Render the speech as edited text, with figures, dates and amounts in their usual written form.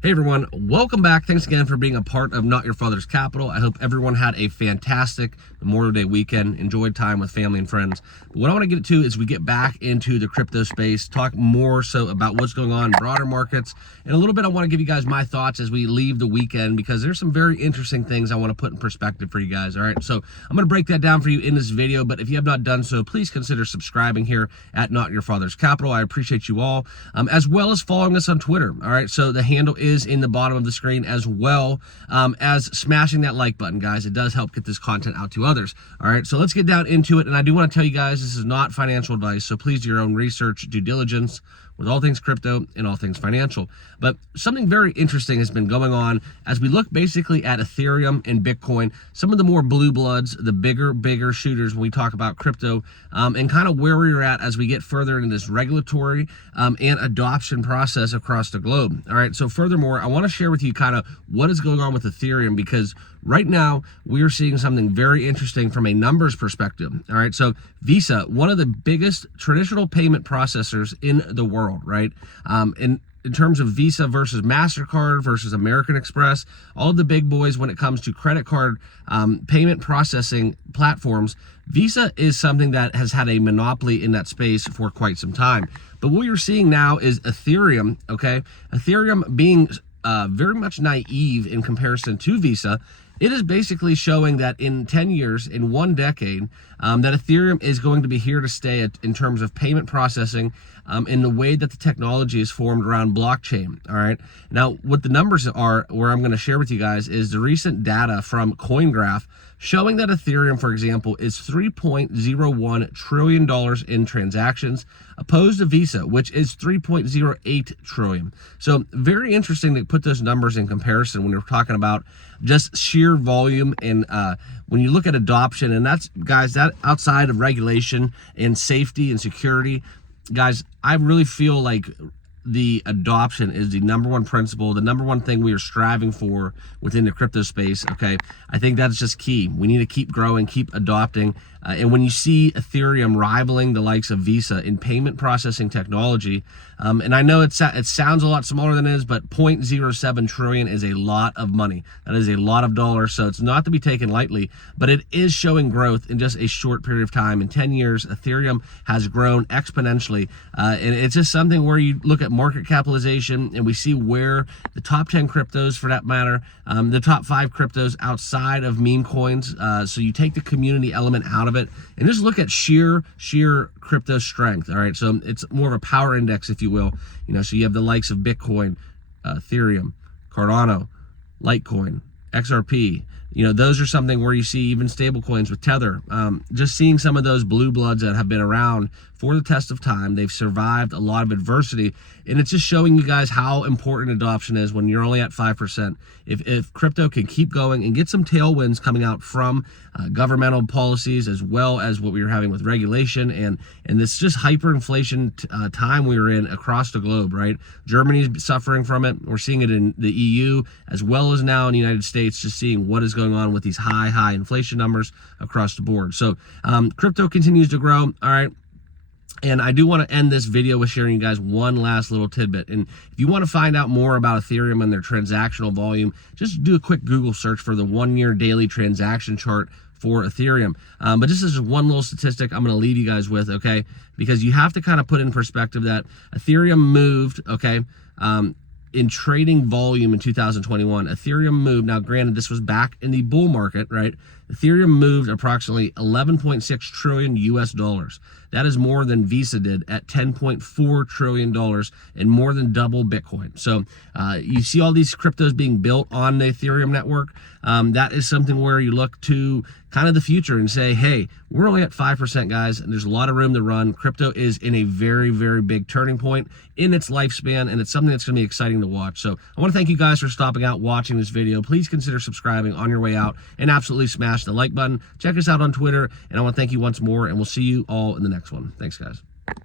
Hey everyone, welcome back. Thanks again for being a part of Not Your Father's Capital. I hope everyone had a fantastic Memorial Day weekend, enjoyed time with family and friends. But what I want to get to is we get back into the crypto space, talk more so about what's going on in broader markets, and a little bit I want to give you guys my thoughts as we leave the weekend, because there's some very interesting things I want to put in perspective for you guys. All right, so I'm going to break that down for you in this video, but if you have not done so, please consider subscribing here at Not Your Father's Capital. I appreciate you all, as well as following us on Twitter. All right, so the handle is in the bottom of the screen, as well as smashing that like button, guys. It does help get this content out to others. All right, so let's get down into it. And I do want to tell you guys, this is not financial advice, so please do your own research, due diligence with all things crypto and all things financial. But something very interesting has been going on as we look basically at Ethereum and Bitcoin, some of the more blue bloods, the bigger shooters when we talk about crypto, and kind of where we're at as we get further into this regulatory and adoption process across the globe. All right, so furthermore, I want to share with you kind of what is going on with Ethereum, because right now we are seeing something very interesting from a numbers perspective. All right, so Visa, one of the biggest traditional payment processors in the world, right? In terms of Visa versus MasterCard versus American Express, all of the big boys when it comes to credit card payment processing platforms, Visa is something that has had a monopoly in that space for quite some time. But what you're seeing now is Ethereum, okay? Ethereum being very much naive in comparison to Visa. It is basically showing that in 10 years, in 1 decade, that Ethereum is going to be here to stay in terms of payment processing, in the way that the technology is formed around blockchain. All right. Now, what the numbers are, where I'm going to share with you guys, is the recent data from CoinGraph showing that Ethereum, for example, is $3.01 trillion in transactions, opposed to Visa, which is $3.08 trillion. So very interesting to put those numbers in comparison when you're talking about just sheer volume. And when you look at adoption, and that's, guys, that outside of regulation and safety and security, guys, I really feel like the adoption is the number one principle, the number one thing we are striving for within the crypto space. Okay, I think that's just key. We need to keep growing, keep adopting. And when you see Ethereum rivaling the likes of Visa in payment processing technology, and I know it sounds a lot smaller than it is, but 0.07 trillion is a lot of money. That is a lot of dollars, so it's not to be taken lightly, but it is showing growth in just a short period of time. In 10 years, Ethereum has grown exponentially, and it's just something where you look at market capitalization, and we see where the top 10 cryptos, for that matter, the top 5 cryptos outside of meme coins, so you take the community element out of it, and just look at sheer crypto strength. All right, so it's more of a power index, if you will. You know, so you have the likes of Bitcoin, Ethereum, Cardano, Litecoin, XRP. You know, those are something where you see even stable coins with Tether. Just seeing some of those blue bloods that have been around for the test of time. They've survived a lot of adversity, and it's just showing you guys how important adoption is when you're only at 5%. If crypto can keep going and get some tailwinds coming out from governmental policies, as well as what we were having with regulation and this just hyperinflation time we were in across the globe, right? Germany's suffering from it. We're seeing it in the EU, as well as now in the United States, just seeing what is going on with these high inflation numbers across the board. So crypto continues to grow. All right. And I do want to end this video with sharing you guys one last little tidbit. And if you want to find out more about Ethereum and their transactional volume, just do a quick Google search for the 1-year daily transaction chart for Ethereum. But this is one little statistic I'm going to leave you guys with, okay? Because you have to kind of put in perspective that Ethereum moved, okay, in trading volume in 2021, Ethereum moved, now granted this was back in the bull market, right? Ethereum moved approximately 11.6 trillion US dollars. That is more than Visa did at $10.4 trillion, and more than double Bitcoin. So you see all these cryptos being built on the Ethereum network. That is something where you look to kind of the future and say, hey, we're only at 5%, guys, and there's a lot of room to run. Crypto is in a very big turning point in its lifespan, and it's something that's going to be exciting to watch. So I want to thank you guys for stopping out, watching this video. Please consider subscribing on your way out, and absolutely smash the like button. Check us out on Twitter, and I want to thank you once more, and we'll see you all in the next one. Thanks, guys.